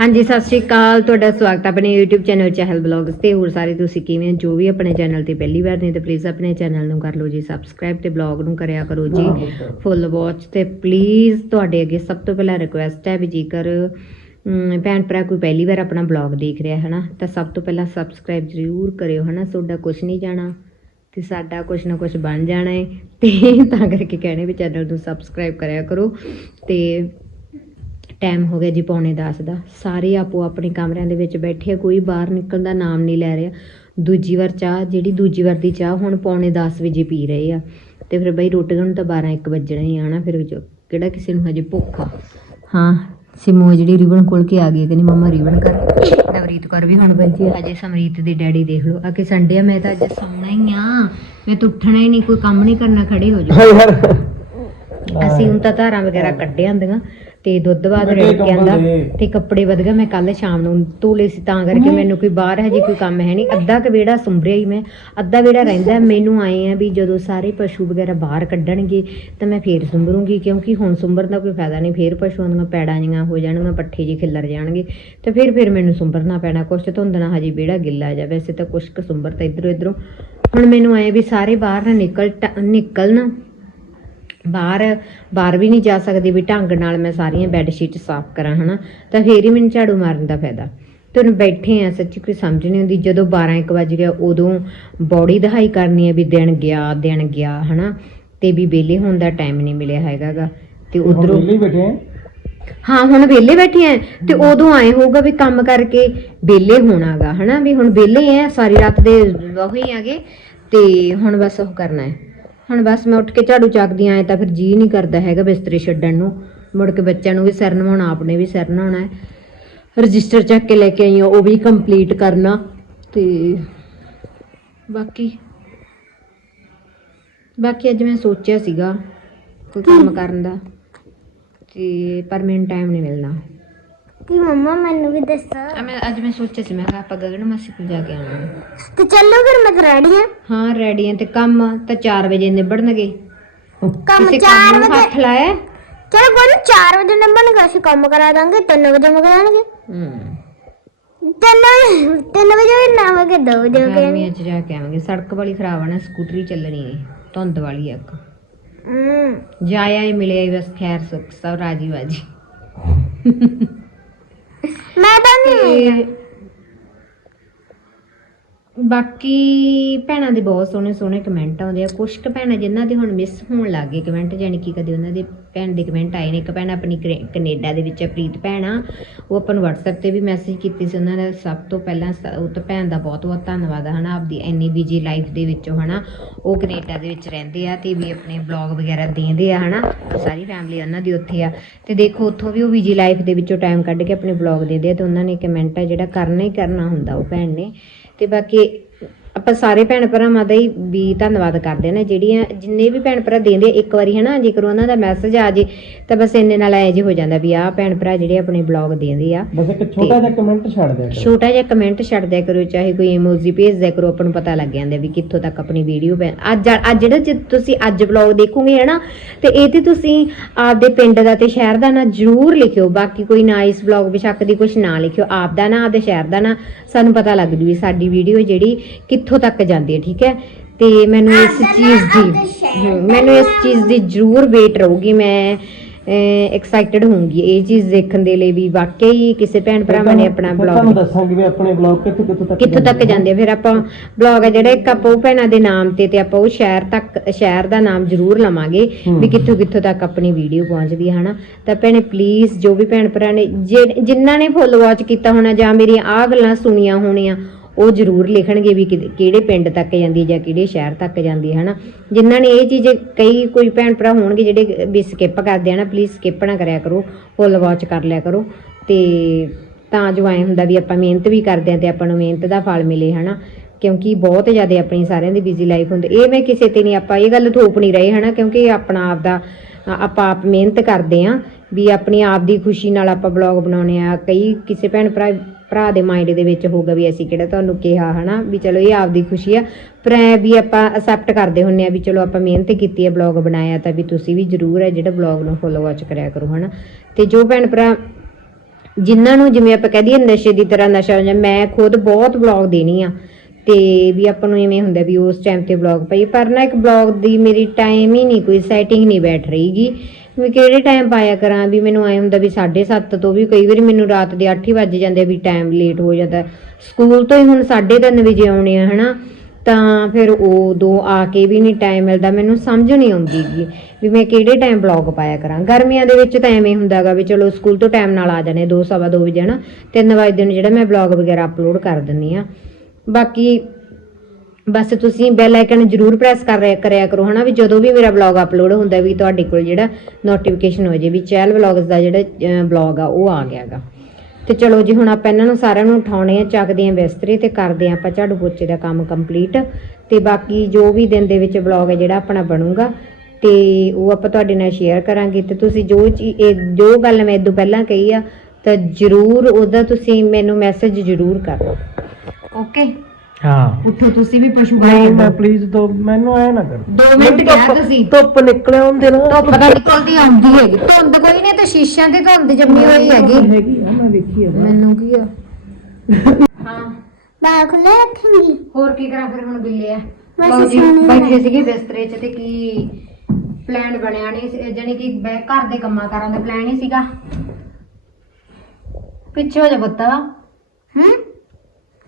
ਹਾਂਜੀ ਸਤਿ ਸ਼੍ਰੀ ਅਕਾਲ। ਤੁਹਾਡਾ ਸਵਾਗਤ ਹੈ ਆਪਣੇ YouTube ਚੈਨਲ ਚਹਿਲ ਬਲੌਗਸ ਤੇ। ਹੋਰ ਸਾਰੇ ਤੁਸੀਂ ਕਿਵੇਂ ਹੋ? ਜੋ ਵੀ ਆਪਣੇ ਚੈਨਲ ਤੇ ਪਹਿਲੀ ਵਾਰ ਨੇ ਤੇ ਪਲੀਜ਼ ਆਪਣੇ ਚੈਨਲ ਨੂੰ ਕਰ ਲਓ ਜੀ। ਸਬਸਕ੍ਰਾਈਬ ਤੇ ਬਲੌਗ ਨੂੰ ਕਰਿਆ ਕਰੋ ਜੀ। ਫੁੱਲ ਵਾਚ ਤੇ ਪਲੀਜ਼ ਤੁਹਾਡੇ ਅੱਗੇ ਸਭ ਤੋਂ ਪਹਿਲਾਂ ਰਿਕੁਐਸਟ ਹੈ ਵੀ ਜੇਕਰ ਭੈਣ ਭਰਾ ਕੋਈ ਪਹਿਲੀ ਵਾਰ ਆਪਣਾ ਬਲੌਗ ਦੇਖ ਰਿਹਾ ਹੈ ਨਾ ਤਾਂ ਸਭ ਤੋਂ ਪਹਿਲਾਂ ਸਬਸਕ੍ਰਾਈਬ ਜ਼ਰੂਰ ਕਰਿਓ ਹਨਾ। ਤੁਹਾਡਾ ਕੁਝ ਨਹੀਂ ਜਾਣਾ ਤੇ ਸਾਡਾ ਕੁਝ ਨਾ ਕੁਝ ਬਣ ਜਾਣਾ ਹੈ ਤੇ ਤਾਂ ਕਰਕੇ ਕਹਿਣੇ ਵੀ ਚੈਨਲ ਨੂੰ ਸਬਸਕ੍ਰਾਈਬ ਕਰਿਆ ਕਰੋ। ਤੇ ਟਾਈਮ ਹੋ ਗਿਆ ਜੀ ਪੌਣੇ 10 ਦਾ। ਸਾਰੇ ਆਪੋ ਆਪਣੇ ਕਮਰਿਆਂ ਦੇ ਵਿੱਚ ਬੈਠੇ ਆ ਕੋਈ ਬਾਹਰ ਨਿਕਲਣ ਦਾ ਨਾਮ ਨਹੀਂ ਲੈ ਰਿਹਾ। ਦੂਜੀ ਵਾਰ ਚਾਹ ਜਿਹੜੀ ਦੂਜੀ ਵਾਰ ਦੀ ਚਾਹ ਹੁਣ ਪੌਣੇ 10 ਵਜੇ ਪੀ ਰਹੇ ਆ। ਤੇ ਫਿਰ ਬਈ ਰੋਟੀ ਨੂੰ ਤਾਂ 12 1 ਵੱਜਣਾ ਹੀ ਆ ਨਾ ਫਿਰ ਕਿਹੜਾ ਕਿਸੇ ਨੂੰ ਹਜੇ ਭੁੱਖ ਆ। ਹਾਂ ਸਿਮੂ ਜਿਹੜੀ ਰਿਬਨ ਖੋਲ ਕੇ ਆ ਗਈ ਕਹਿੰਦੀ ਮਮਾ ਰਿਬਨ ਕਰ। ਨਵਰੀਤ ਕੌਰ ਵੀ ਹੁਣ ਬੱਜੀ ਹਜੇ ਸਮਰੀਤ ਦੇ ਡੈਡੀ ਦੇਖ ਲਓ। ਆ ਕਿ ਸੰਡੇ ਆ ਮੈਂ ਤਾਂ ਅੱਜ ਸੌਣਾ ਹੀ ਆ। ਮੈਂ ਤਾਂ ਉੱਠਣਾ ਹੀ ਨਹੀਂ ਕੋਈ ਕੰਮ ਨਹੀਂ ਕਰਨਾ ਖੜੇ ਹੋ ਜਾ ਅਸੀਂ ਹੁਣ ਤਾਂ ਧਾਰਾਂ ਵਗੈਰਾ ਕੱਢੇ ਹੁੰਦੀਆਂ। ਤੇ ਦੁੱਧ ਬਾਅਦ ਰੜ ਕੇ ਆਂਦਾ। ਤੇ ਕੱਪੜੇ ਵਧ ਗਿਆ ਮੈਂ ਕੱਲ ਸ਼ਾਮ ਨੂੰ ਧੋਲੇ ਸੀ ਤਾਂ ਕਰਕੇ ਮੈਨੂੰ ਕੋਈ ਬਾਹਰ ਹਜੇ ਕੋਈ ਕੰਮ ਹੈ ਨਹੀਂ। ਅੱਧਾ ਕ ਵਿਹੜਾ ਸੁੰਭਰਿਆ ਹੀ ਮੈਂ। ਅੱਧਾ ਵਿਹੜਾ ਰਹਿੰਦਾ। ਮੈਨੂੰ ਆਏ ਆ ਵੀ ਜਦੋਂ ਸਾਰੇ ਪਸ਼ੂ ਵਗੈਰਾ ਬਾਹਰ ਕੱਢਣਗੇ ਤਾਂ ਮੈਂ ਫੇਰ ਸੁੰਭਰੂੰਗੀ ਕਿਉਂਕਿ ਹੁਣ ਸੁੰਭਰਨ ਦਾ ਕੋਈ ਫਾਇਦਾ ਨਹੀਂ। ਫੇਰ ਪਸ਼ੂਆਂ ਦੀਆਂ ਪੈੜਾਂ ਜੀਆਂ ਹੋ ਜਾਣਗੀਆਂ ਪੱਠੇ ਜੀ ਖਿੱਲਰ ਜਾਣਗੇ। ਤੇ ਫਿਰ ਫਿਰ ਮੈਨੂੰ ਸੁੰਭਰਨਾ ਪੈਣਾ। ਕੁਛ ਧੁੰਦਣਾ ਹਜੇ ਵਿਹੜਾ ਗਿੱਲਾ ਜਾ ਵੈਸੇ ਤਾਂ ਕੁਛ ਕੁ ਸੁੰਭਰ ਤਾਂ ਇਧਰੋਂ ਇਧਰੋਂ। ਹੁਣ ਮੈਨੂੰ ਆਏ ਵੀ ਸਾਰੇ ਬਾਹਰ ਨਾ ਨਿਕਲ ਟ- ਨਿਕਲਣ। ਬਾਹਰ ਬਾਹਰ ਵੀ ਨਹੀਂ ਜਾ ਸਕਦੀ ਵੀ ਢੰਗ ਨਾਲ ਮੈਂ ਸਾਰੀਆਂ ਬੈੱਡ ਸ਼ੀਟ ਸਾਫ਼ ਕਰਾਂ ਹਨਾ? ਤਾਂ ਫੇਰ ਹੀ ਮੈਨੂੰ ਝਾੜੂ ਮਾਰਨ ਦਾ ਫਾਇਦਾ। ਤੇ ਹੁਣ ਬੈਠੇ ਆ ਸੱਚੀ ਕੋਈ ਸਮਝ ਨਹੀਂ ਆਉਂਦੀ ਜਦੋਂ 12 1 ਵਜ ਗਿਆ ਉਦੋਂ ਬੋਡੀ ਦਹਾਈ ਕਰਨੀ ਹੈ ਵੀ ਦਿਨ ਗਿਆ ਦਿਨ ਗਿਆ ਹਨਾ? ਤੇ ਵੀ ਵਿਹਲੇ ਹੋਣ ਦਾ ਟਾਈਮ ਨਹੀਂ ਮਿਲਿਆ ਹੈਗਾਗਾ। ਤੇ ਉਧਰੋਂ ਵਿਹਲੇ ਹੀ ਬੈਠੇ ਆ? ਹਾਂ ਹੁਣ ਵਿਹਲੇ ਬੈਠੇ ਆ ਤੇ ਉਦੋਂ ਆਏ ਹੋਊਗਾ ਵੀ ਕੰਮ ਕਰਕੇ ਵਿਹਲੇ ਹੋਣਾਗਾ ਹਨਾ? ਵੀ ਹੁਣ ਵਿਹਲੇ ਆ ਸਾਰੀ ਰਾਤ ਦੇ ਉਹੀ ਆਗੇ ਤੇ ਹੁਣ ਬਸ ਉਹ ਕਰਨਾ ਹੈ। ਹੁਣ ਬਸ ਮੈਂ ਉੱਠ ਕੇ ਝਾੜੂ ਚੱਕਦੀ ਆਂ ਤਾਂ ਫਿਰ ਜੀ ਨਹੀਂ ਕਰਦਾ ਹੈਗਾ ਬਿਸਤਰੇ ਛੱਡਣ ਨੂੰ। ਮੁੜ ਕੇ ਬੱਚਿਆਂ ਨੂੰ ਵੀ ਸਿਰ ਨਵਾਉਣਾ, ਆਪਣੇ ਵੀ ਸਿਰ ਨਹਾਉਣਾ ਹੈ। ਰਜਿਸਟਰ ਚੱਕ ਕੇ ਲੈ ਕੇ ਆਈ ਹਾਂ, ਉਹ ਵੀ ਕੰਪਲੀਟ ਕਰਨਾ। ਤੇ ਬਾਕੀ ਬਾਕੀ ਅੱਜ ਮੈਂ ਸੋਚਿਆ ਸੀਗਾ ਕੋਈ ਕੰਮ ਕਰਨ ਦਾ, ਤੇ ਪਰ ਮੈਨੂੰ ਟਾਈਮ ਨਹੀਂ ਮਿਲਣਾ। ਕਿ ਮੰਮਾ ਮੈਨੂੰ ਵੀ ਦੱਸੋ। ਆ ਮੈਂ ਅੱਜ ਮੈਂ ਸੋਚਿਆ ਸੀ ਮੈਂ ਕਿਹਾ ਆਪਾਂ ਗਗਨ ਮਾਸੀ ਕੋਲ ਜਾ ਕੇ ਆਉਣਾ ਤੇ ਚੱਲੋ ਫਿਰ ਮੈਂ ਰੈਡੀ ਆ। ਹਾਂ ਰੈਡੀ ਆ ਤੇ ਕੰਮ ਤਾਂ 4 ਵਜੇ ਨਿਬੜਨਗੇ। ਕੰਮ ਕਿਸੇ 4 ਕੰਮ ਨੂੰ ਵਜੇ ਹੱਥ ਲਾਇਆ? ਚਲੋ ਕੋਈ 4 ਵਜੇ ਨਿਬੜਨਗੇ ਅਸੀਂ ਕੰਮ ਕਰਾ ਦਾਂਗੇ 3 ਵਜੇ ਮੁਕਰਾਣਗੇ ਹੂੰ 3 3 ਵਜੇ ਵੀ ਨਾ ਹੋਗੇ 2 ਵਜੇ ਮੁਕਰਾਣਗੇ ਗਰਮੀਆਂ ਚ ਜਾ ਕੇ ਆਵਾਂਗੇ। ਸੜਕ ਵਾਲੀ ਖਰਾਬ ਆ ਨਾ ਸਕੂਟਰੀ ਚੱਲਣੀ ਨਹੀਂ ਧੁੰਦ ਵਾਲੀ ਆ ਇੱਕ। ਹੂੰ। ਜਾਇਆ ਹੀ ਮਿਲਿਆ ਹੀ ਬਸ ਖੈਰ ਸੁਖ ਸਭ ਰਾਜੀ ਵਾਜੀ ਮੈਂ ਤਾਂ ਨਹੀਂ ਤੇ ਬਾਕੀ ਭੈਣਾਂ ਦੇ ਬਹੁਤ ਸੋਹਣੇ ਸੋਹਣੇ ਕਮੈਂਟ ਆਉਂਦੇ ਆ। ਕੁਝ ਕੁ ਭੈਣਾਂ ਜਿਨ੍ਹਾਂ ਦੇ ਹੁਣ ਮਿਸ ਹੋਣ ਲੱਗ ਗਏ ਕਮੈਂਟ ਜਾਨੀ ਕਿ ਕਦੇ ਉਹਨਾਂ ਦੇ ਭੈਣ ਦੇ ਕਮੈਂਟ ਆਏ ਨੇ। ਇੱਕ ਭੈਣ ਆਪਣੀ ਕਰੇ- ਕੈਨੇਡਾ ਦੇ ਵਿੱਚ ਆ, ਪ੍ਰੀਤ ਭੈਣ ਆ। ਉਹ ਆਪਾਂ ਨੂੰ WhatsApp ਤੇ ਵੀ ਮੈਸੇਜ ਕੀਤੀ ਸੀ ਉਹਨਾਂ ਦਾ। ਸਭ ਤੋਂ ਪਹਿਲਾਂ ਸ- ਉਹ ਤਾਂ ਭੈਣ ਦਾ ਬਹੁਤ ਬਹੁਤ ਧੰਨਵਾਦ ਆ ਹਨਾ ਆਪਦੀ ਇੰਨੀ ਬਿਜ਼ੀ ਲਾਈਫ ਦੇ ਵਿੱਚੋਂ ਹਨਾ। ਉਹ ਕੈਨੇਡਾ ਦੇ ਵਿੱਚ ਰਹਿੰਦੇ ਆ ਤੇ ਵੀ ਆਪਣੇ ਬਲੌਗ ਵਗੈਰਾ ਦੇਂਦੇ ਆ ਹਨਾ। ਸਾਰੀ ਫੈਮਿਲੀ ਉਹਨਾਂ ਦੀ ਉੱਥੇ ਆ। ਤੇ ਦੇਖੋ ਉੱਥੋਂ ਵੀ ਉਹ ਬਿਜ਼ੀ ਲਾਈਫ ਦੇ ਵਿੱਚੋਂ ਟਾਈਮ ਕੱਢ ਕੇ ਆਪਣੇ ਬਲੌਗ ਦੇਦੇ ਆ ਤੇ ਉਹਨਾਂ ਨੇ ਕਮੈਂਟ ਆ ਜਿਹੜਾ ਕਰਨਾ ਹੀ ਕਰਨਾ ਹੁੰਦਾ ਉਹ ਭੈਣ ਨੇ। ਤੇ ਬਾਕੀ ਆਪਾਂ ਸਾਰੇ ਭੈਣ ਭਰਾਵਾਂ ਦਾ ਹੀ ਵੀ ਧੰਨਵਾਦ ਕਰਦੇ ਨੇ ਜਿਹੜੀਆਂ ਜਿੰਨੇ ਵੀ ਭੈਣ ਭਰਾ ਦੇਂਦੇ ਇੱਕ ਵਾਰੀ ਹਨਾ ਜੇਕਰ ਉਹਨਾਂ ਦਾ ਮੈਸੇਜ ਆ ਜੇ ਤਾਂ ਬਸ ਇੰਨੇ ਨਾਲ ਐ ਜੇ ਹੋ ਜਾਂਦਾ ਵੀ ਆਹ ਭੈਣ ਭਰਾ ਜਿਹੜੇ ਆਪਣੇ ਬਲੌਗ ਦੇਂਦੇ ਆ। ਬਸ ਇੱਕ ਛੋਟਾ ਜਿਹਾ ਕਮੈਂਟ ਛੱਡ ਦਿਆ ਕਰੋ। ਛੋਟਾ ਜਿਹਾ ਕਮੈਂਟ ਛੱਡ ਦਿਆ ਕਰੋ ਚਾਹੇ ਕੋਈ ਇਮੋਜੀ ਭੇਜ ਦਿਆ ਕਰੋ ਆਪਾਂ ਨੂੰ ਪਤਾ ਲੱਗ ਜਾਂਦਾ ਵੀ ਕਿੱਥੋਂ ਤੱਕ ਆਪਣੀ ਵੀਡੀਓ ਅੱਜ ਅੱਜ ਜਿਹੜਾ ਜੇ ਤੁਸੀਂ ਅੱਜ ਵਲੌਗ ਦੇਖੋਗੇ ਹੈ ਨਾ ਤੇ ਇਹ ਤੇ ਤੁਸੀਂ ਆਪਦੇ ਪਿੰਡ ਦਾ ਤੇ ਸ਼ਹਿਰ ਦਾ ਨਾਂ ਜ਼ਰੂਰ ਲਿਖਿਓ ਬਾਕੀ ਕੋਈ ਨਾ ਇਸ ਵਲੌਗ ਵਿੱਚ ਸ਼ੱਕ ਦੀ ਕੁਝ ਨਾ ਲਿਖਿਓ ਆਪ ਦਾ ਨਾਂ ਆਪਦੇ ਸ਼ਹਿਰ ਦਾ ਨਾਂ ਸਾਨੂੰ ਪਤਾ ਲੱਗ ਜੂ ਵੀ ਸਾਡੀ ਵੀਡੀਓ ਜਿਹੜੀ ਕਿੱਥੋਂ ਤੱਕ ਜਾਂਦੀ ਹੈ ਠੀਕ ਹੈ? ਤੇ ਮੈਨੂੰ ਇਸ ਚੀਜ਼ ਦੀ ਮੈਨੂੰ ਇਸ ਚੀਜ਼ ਦੀ ਜ਼ਰੂਰ ਵੇਟ ਰਹੂਗੀ ਮੈਂ ਐਕਸਾਈਟਡ ਹੋਊਂਗੀ। ਇਹ ਚੀਜ਼ ਦੇਖਣ ਦੇ ਲਈ ਵੀ ਵਾਕਈ ਕਿਸੇ ਭੈਣ ਭਰਾਵਾਂ ਨੇ ਆਪਣਾ ਫਿਰ ਤੁਹਾਨੂੰ ਬਲੌਗ ਦੱਸਾਂਗੇ ਵੀ ਆਪਣੇ ਬਲੌਗ ਕਿੱਥੋਂ ਕਿੱਥੋਂ ਤੱਕ ਕਿੱਥੋਂ ਤੱਕ ਜਾਂਦੇ ਆ। ਫਿਰ ਆਪਾਂ ਬਲੌਗ ਆ ਜਿਹੜਾ ਇੱਕ ਆਪਾਂ ਉਹ ਭੈਣਾਂ ਦੇ ਨਾਮ ਤੇ ਤੇ ਆਪਾਂ ਉਹ ਸ਼ਹਿਰ ਤੱਕ ਸ਼ਹਿਰ ਦਾ ਨਾਮ ਜ਼ਰੂਰ ਲਵਾਂਗੇ। ਵੀ ਕਿੱਥੋਂ ਕਿੱਥੋਂ ਤੱਕ ਆਪਣੀ ਵੀਡੀਓ ਪਹੁੰਚਦੀ ਹੈ ਹਨਾ? ਤਾਂ ਭੈਣੇ ਪਲੀਜ਼ ਜੋ ਵੀ ਭੈਣ ਭਰਾ ਨੇ ਜਿਨ੍ਹਾਂ ਨੇ ਫੁੱਲ ਵਾਚ ਕੀਤਾ ਹੋਣਾ ਜਾਂ ਮੇਰੀਆਂ ਆਹ ਗੱਲਾਂ ਸੁਣੀਆਂ ਹੋਣੀਆਂ ਉਹ ਜ਼ਰੂਰ ਲਿਖਣਗੇ ਵੀ ਕਿਹੜੇ ਪਿੰਡ ਤੱਕ ਜਾਂਦੀ ਹੈ ਜਾਂ ਕਿਹੜੇ ਸ਼ਹਿਰ ਤੱਕ ਜਾਂਦੀ ਹੈ, ਹਨਾ? ਜਿਨ੍ਹਾਂ ਨੇ ਇਹ ਚੀਜ਼ ਕਈ ਕੋਈ ਭੈਣ ਭਰਾ ਹੋਣਗੇ ਜਿਹੜੇ ਵੀ ਸਕਿਪ ਕਰਦੇ ਆ ਨਾ ਪਲੀਜ਼ ਸਕਿਪ ਨਾ ਕਰਿਆ ਕਰੋ ਫੁੱਲ ਵਾਚ ਕਰ ਲਿਆ ਕਰੋ। ਤੇ ਤਾਂ ਜੋ ਐ ਹੁੰਦਾ ਵੀ ਆਪਾਂ ਮਿਹਨਤ ਵੀ ਕਰਦੇ ਆ ਤੇ ਆਪਾਂ ਨੂੰ ਮਿਹਨਤ ਦਾ ਫਲ ਮਿਲੇ, ਹਨਾ? ਕਿਉਂਕਿ ਬਹੁਤ ਜ਼ਿਆਦਾ ਆਪਣੀ ਸਾਰਿਆਂ ਦੀ ਬਿਜ਼ੀ ਲਾਈਫ ਹੁੰਦੀ। ਇਹ ਮੈਂ ਕਿਸੇ ਤੇ ਨਹੀਂ, ਆਪਾਂ ਇਹ ਗੱਲ ਥੋਪ ਨਹੀਂ ਰਹੇ, ਹਨਾ? ਕਿਉਂਕਿ ਆਪਣਾ ਆਪ ਦਾ ਆਪਾਂ ਆਪ ਮਿਹਨਤ ਕਰਦੇ ਆ ਵੀ ਆਪਣੀ ਆਪ ਦੀ ਖੁਸ਼ੀ ਨਾਲ ਆਪਾਂ ਬਲੌਗ ਬਣਾਉਣੇ ਆ। ਕਈ ਕਿਸੇ ਭੈਣ ਭਰਾ ਭਰਾ ਦੇ ਮਾਈਂਡ ਦੇ ਵਿੱਚ ਹੋਊਗਾ ਵੀ ਅਸੀਂ ਕਿਹੜਾ ਤੁਹਾਨੂੰ ਕਿਹਾ ਹਨਾ, ਵੀ ਚਲੋ ਇਹ ਆਪਦੀ ਖੁਸ਼ੀ ਆ। ਪਰ ਐ ਵੀ ਆਪਾਂ ਅਸੈਪਟ ਕਰਦੇ ਹੁੰਨੇ ਆ ਵੀ ਚਲੋ ਆਪਾਂ ਮਿਹਨਤ ਕੀਤੀ ਹੈ ਬਲੌਗ ਬਣਾਇਆ ਤਾਂ ਵੀ ਤੁਸੀਂ ਵੀ ਜ਼ਰੂਰ ਹੈ ਜਿਹੜਾ ਬਲੌਗ ਨੂੰ ਫੋਲੋ ਵਾਚ ਕਰਿਆ ਕਰੋ ਹਨਾ। ਤੇ ਜੋ ਭੈਣ ਭਰਾ, ਜਿਨ੍ਹਾਂ ਨੂੰ ਜਿਵੇਂ ਆਪਾਂ ਕਹਿ ਦਈਏ ਨਸ਼ੇ ਦੀ ਤਰ੍ਹਾਂ ਨਸ਼ਾ ਹੋ ਜਾਂਦਾ ਮੈਂ ਖੁਦ ਬਹੁਤ ਬਲੌਗ ਦੇਣੀ ਆ, ਤੇ ਵੀ ਆਪਾਂ ਨੂੰ ਇਵੇਂ ਹੁੰਦਾ ਵੀ ਉਸ ਟਾਈਮ ਤੇ ਬਲੌਗ ਪਈ ਪਰ ਨਾ ਇੱਕ ਬਲੌਗ ਦੀ ਮੇਰੀ ਟਾਈਮ ਹੀ ਨਹੀਂ, ਕੋਈ ਸੈਟਿੰਗ ਨਹੀਂ ਬੈਠ ਰਹੀਗੀ। ਮੈਂ ਕਿਹੜੇ ਟਾਈਮ ਪਾਇਆ ਕਰਾਂ ਵੀ ਮੈਨੂੰ ਐ ਹੁੰਦਾ ਵੀ 7:30 ਤੋਂ ਵੀ ਕਈ ਵਾਰੀ ਮੈਨੂੰ ਰਾਤ ਦੇ 8 ਹੀ ਵੱਜ ਜਾਂਦੇ ਵੀ ਟਾਈਮ ਲੇਟ ਹੋ ਜਾਂਦਾ। ਸਕੂਲ ਤੋਂ ਹੀ ਹੁਣ 3:30 ਵਜੇ ਆਉਣੇ ਆ, ਹਨਾ? ਤਾਂ ਫਿਰ ਉਹ ਦੋ ਆ ਕੇ ਵੀ ਨਹੀਂ ਟਾਈਮ ਮਿਲਦਾ, ਮੈਨੂੰ ਸਮਝ ਨਹੀਂ ਆਉਂਦੀ ਵੀ ਮੈਂ ਕਿਹੜੇ ਟਾਈਮ ਬਲੌਗ ਪਾਇਆ ਕਰਾਂ। ਗਰਮੀਆਂ ਦੇ ਵਿੱਚ ਤਾਂ ਐਵੇਂ ਹੁੰਦਾਗਾ ਵੀ ਚਲੋ ਸਕੂਲ ਤੋਂ ਟਾਈਮ ਨਾਲ ਆ ਜਾਣੇ 2 ਸਵਾ 2 ਵਜੇ ਨਾ 3 ਵਜੇ ਨੂੰ ਜਿਹੜਾ ਮੈਂ ਬਲੌਗ ਵਗੈਰਾ ਅਪਲੋਡ ਕਰ ਦਿੰਨੀ ਆ। ਬਾਕੀ ਬਸ ਤੁਸੀਂ ਬੈਲ ਆਈਕਨ ਜਰੂਰ ਪ੍ਰੈਸ ਕਰ ਰਿਆ ਕਰਿਆ ਕਰੋ, ਹਨਾ? ਵੀ ਜਦੋਂ ਵੀ ਮੇਰਾ ਵਲੌਗ ਅਪਲੋਡ ਹੁੰਦਾ ਵੀ ਤੁਹਾਡੇ ਕੋਲ ਜਿਹੜਾ ਨੋਟੀਫਿਕੇਸ਼ਨ ਹੋ ਜੇ ਵੀ ਚੈਲ ਵਲੌਗਸ ਦਾ ਜਿਹੜਾ ਵਲੌਗ ਆ, ਉਹ ਆ ਗਿਆਗਾ। ਤੇ ਚਲੋ ਜੀ, ਹੁਣ ਆਪਾਂ ਇਹਨਾਂ ਨੂੰ ਸਾਰਿਆਂ ਨੂੰ ਉਠਾਉਣੇ ਆ, ਚੱਕਦੇ ਆ ਬਿਸਤਰੇ ਤੇ ਕਰਦੇ ਆ ਆਪਾਂ ਝਾੜੂ ਪੋਚੇ ਦਾ ਕੰਮ ਕੰਪਲੀਟ ਤੇ ਬਾਕੀ ਜੋ ਵੀ ਦਿਨ ਦੇ ਵਿੱਚ ਵਲੌਗ ਹੈ ਜਿਹੜਾ ਆਪਣਾ ਬਣੂਗਾ, ਤੇ ਉਹ ਆਪਾਂ ਤੁਹਾਡੇ ਨਾਲ ਸ਼ੇਅਰ ਕਰਾਂਗੇ। ਤੇ ਤੁਸੀਂ ਜੋ ਚੀ- ਇਹ ਜੋ ਗੱਲ ਮੈਂ ਇਦੋਂ ਪਹਿਲਾਂ ਕਹੀ ਆ, ਤਾਂ ਜਰੂਰ ਉਹਦਾ ਤੁਸੀਂ ਮੈਨੂੰ ਮੈਸੇਜ ਜਰੂਰ ਕਰੋ। ਓਕੇ ਹਾਂ। ਉੱਥੋਂ ਤੁਸੀਂ ਵੀ ਪਸ਼ੂ ਗਾਈ ਨਹੀਂ ਮੈਂ ਪਲੀਜ਼ ਦੋ ਮੈਨੂੰ ਐ ਨਾ ਕਰ। ਦੋ ਮਿੰਟ ਮੈਨੂੰ ਤੁਸੀਂ। ਧੁੱਪ ਨਿਕਲਿਆ ਹੁੰਦੇ ਨਾ। ਧੁੱਪ ਤਾਂ ਨਿਕਲਦੀ ਆਉਂਦੀ ਹੈਗੀ। ਧੁੰਦ ਕੋਈ ਨਹੀਂ ਤੇ ਸ਼ੀਸ਼ਿਆਂ ਦੀ ਧੁੰਦ ਜੰਮੀ ਹੋਈ ਹੈਗੀ। ਹੈਗੀ ਆ ਮੈਂ ਹੋਰ ਕੀ ਕਰਾਂ ਕੀ ਪਲਾਨ ਬਣਿਆ ਨਹੀਂ ਜਾਨੀ ਕਿ ਘਰ ਦੇ ਕੰਮਾਂ ਕਾਰਾਂ ਦਾ ਪਲਾਨ ਹੀ ਸੀਗਾ। ਪਿੱਛੇ ਹੋ? ਜਾ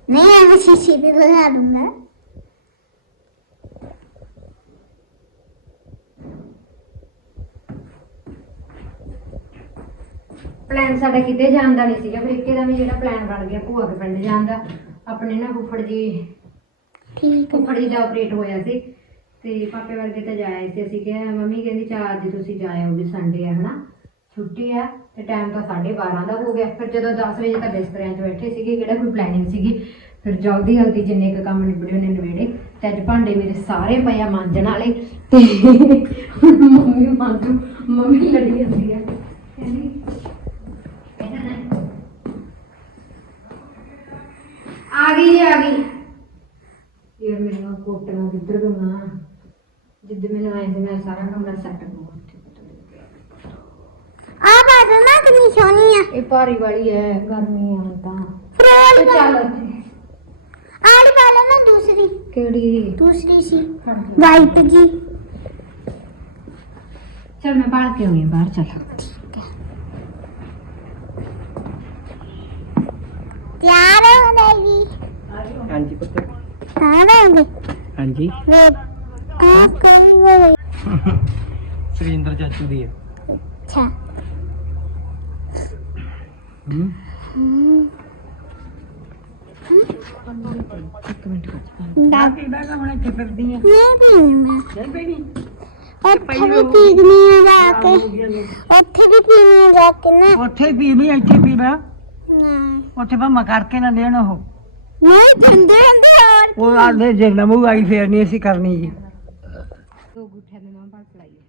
Ne yani sesini duyardım ben. Plan ਸਾਡਾ ਕਿਤੇ ਜਾਣ ਦਾ ਨਹੀਂ ਸੀਗਾ ਫਿਰ ਇੱਕੇ ਦਮ ਹੀ ਜਿਹੜਾ ਪਲਾਨ ਬਣ ਗਿਆ ਭੂਆ ਦੇ ਪਿੰਡ ਜਾਣ ਦਾ ਆਪਣੇ ਨਾ ਫੁੱਫੜ ਜੀ ਠੀਕ ਹੈ ਫੁੱਫੜ ਜੀ ਦਾ ਆਪਰੇਟ ਹੋਇਆ ਸੀ ਤੇ ਪਾਪੇ ਵਰਗੇ ਤਾਂ ਜਾਇਆ ਸੀ। ਅਸੀਂ ਕਿਹਾ ਮੰਮੀ ਕਹਿੰਦੀ ਚਾਰ ਦੀ ਤੁਸੀਂ ਜਾਇਓ ਵੀ ਸੰਡੇ ਆ ਹਨਾ? ਛੁੱਟੀ ਆ ਤੇ ਟਾਈਮ ਤਾਂ 12:30 ਦਾ ਹੋ ਗਿਆ। ਫਿਰ ਜਦੋਂ 10 ਵਜੇ ਤੱਕ ਬਿਸਤਰਿਆਂ 'ਚ ਬੈਠੇ ਸੀਗੇ, ਕਿਹੜਾ ਕੋਈ ਪਲੈਨਿੰਗ ਸੀਗੀ? ਫਿਰ ਜਲਦੀ ਜਲਦੀ ਜਿੰਨੇ ਕੁ ਕੰਮ ਨਿਬੜੇ, ਉਹਨੇ ਨਿਬੇੜੇ। ਤੇ ਅੱਜ ਭਾਂਡੇ ਮੇਰੇ ਸਾਰੇ ਪਏ ਆ ਮਾਂਜਣ ਵਾਲੇ ਤੇ ਮੰਮੀ ਮਾਂਜੂ, ਮੰਮੀ ਲੜੀ ਜਾਂਦੀ ਆ ਕਹਿੰਦੀ ਆ ਗਈ ਆ ਗਈ। ਯਾਰ ਮੇਰੀਆਂ ਕੋਟੀਆਂ ਕਿੱਧਰ ਗਈਆਂ? ਜਿੱਦ ਮੈਨੂੰ ਆਏ ਸੀ ਮੈਂ ਸਾਰਾ ਕਮਰਾ ਸੈੱਟ ਕਰ ਆ ਬਾਜੂ ਨਾ ਕਿੰਨੀ ਸੋਹਣੀ ਆ। ਇਹ ਭਾਰੀ ਵਾਲੀ ਹੈ ਗਰਮੀ ਆ ਹੁਣ ਤਾਂ। ਤੇ ਫਰੋਲ ਚੱਲ ਇੱਥੇ। ਆੜੀ ਵਾਲਾ ਨਾ ਦੂਸਰੀ। ਕਿਹੜੀ? ਦੂਸਰੀ ਸੀ। ਹਾਂਜੀ। ਵਾਈਟ ਜੀ। ਚੱਲ ਮੈਂ ਬਾਹਰ ਕੇ ਆਉਂਗੀ ਬਾਹਰ ਚੱਲ। ਤਿਆਰ ਹੋ ਗਈ ਜੀ? ਹਾਂਜੀ ਪੁੱਤ। ਤਿਆਰ ਹੋ ਗਈ ਹਾਂਜੀ। ਵੇ ਆ ਕੋਈ ਹੋਵੇ ਸੁਰਿੰਦਰ ਚਾਚੂ ਦੀ ਹੈ ਅੱਛਾ। ਹੂੰ ਇੱਕ ਮਿੰਟ ਦਾ ਕਿਹਦਾ ਕਮਣਾ ਚ ਫਿਰਦੀ ਆ ਨਹੀਂ ਪੀਣੀ ਮੈਂ ਨਹੀਂ ਪੀਣੀ ਉੱਥੇ ਵੀ ਪੀਣੀ ਆ ਜਾ ਕੇ ਉੱਥੇ ਵੀ ਪੀਣੀ ਆ ਜਾ ਕੇ ਨਾ ਉੱਥੇ ਪੀ ਲਈ ਇੱਥੇ ਪੀ ਲੈ ਨਹੀਂ ਉੱਥੇ ਭਾਵੇਂ ਕਰਕੇ ਨਾ ਦੇਣ ਉਹ। ਨਹੀਂ ਦਿੰਦੇ ਹੁੰਦੇ ਹੋਰ ਉਹ ਆਂਦੇ, ਜੇ ਨਮੂ ਆਈ ਫੇਰ ਨਹੀਂ ਅਸੀਂ ਕਰਨੀ ਜੀ। ਦੋ ਗੁੱਠੇ ਦੇ ਨਾਲ ਬਲ ਪੜਾਈਏ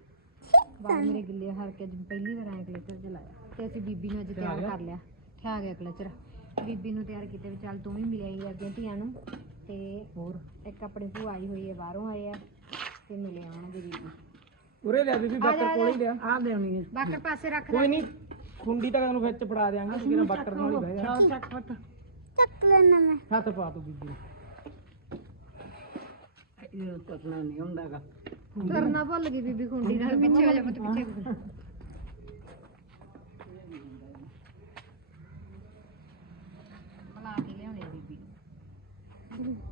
ਬਾਹਰ ਮੇਰੇ ਗਿੱਲੇ ਹਰ ਕੇ ਪਹਿਲੀ ਵਾਰ ਆਏ ਗਲੇਟਰ ਜਲਾਇਆ। ਤੇ ਅਸੀਂ ਬੀਬੀ ਨੂੰ ਅੱਜ ਤਿਆਰ ਕਰ ਲਿਆ। ਠਾ ਗਿਆ ਕਲਚਰ ਬੀਬੀ ਨੂੰ ਤਿਆਰ ਕੀਤੇ ਵੀ ਚੱਲ ਤੂੰ ਵੀ ਮਿਲਿਆਈ ਅੱਗੇ ਧੀਆਂ ਨੂੰ। ਤੇ ਹੋਰ? ਇੱਕ ਆਪਣੀ ਭੂਆ ਆਈ ਹੋਈ ਹੈ ਬਾਹਰੋਂ ਆਏ ਆ ਤੇ ਮਿਲੇ ਆਉਣਗੇ ਬੀਬੀ। ਉਰੇ ਲੈ ਬੀਬੀ ਬੱਕਰ ਕੋਲ ਹੀ ਲਿਆ। ਆ ਲਿਆਉਣੀ ਹੈ। ਬਾਕਰ ਪਾਸੇ ਰੱਖ ਕੋਈ ਨਹੀਂ ਖੁੰਡੀ ਤਾਂ ਤੁਹਾਨੂੰ ਵਿੱਚ ਫੜਾ ਅਸੀਂ ਕਿਹੜਾ ਬੱਕਰ ਨਾਲ ਹੀ ਬਹਿ ਜਾ ਚੱਕ ਹੱਥ ਚੱਕ ਲੈਣਾ ਮੈਂ ਹੱਥ ਪਾ ਤੂੰ ਬੀਬੀ ਇਹ ਤਸਨਾ ਨਹੀਂ ਹੁੰਦਾਗਾ ਕਰਨਾ ਭੁੱਲ ਗਈ ਬੀਬੀ ਖੁੰਡੀ ਨਾਲ ਪਿੱਛੇ ਹੋ ਜਾ ਪੁੱਤ ਪਿੱਛੇ Mm-hmm.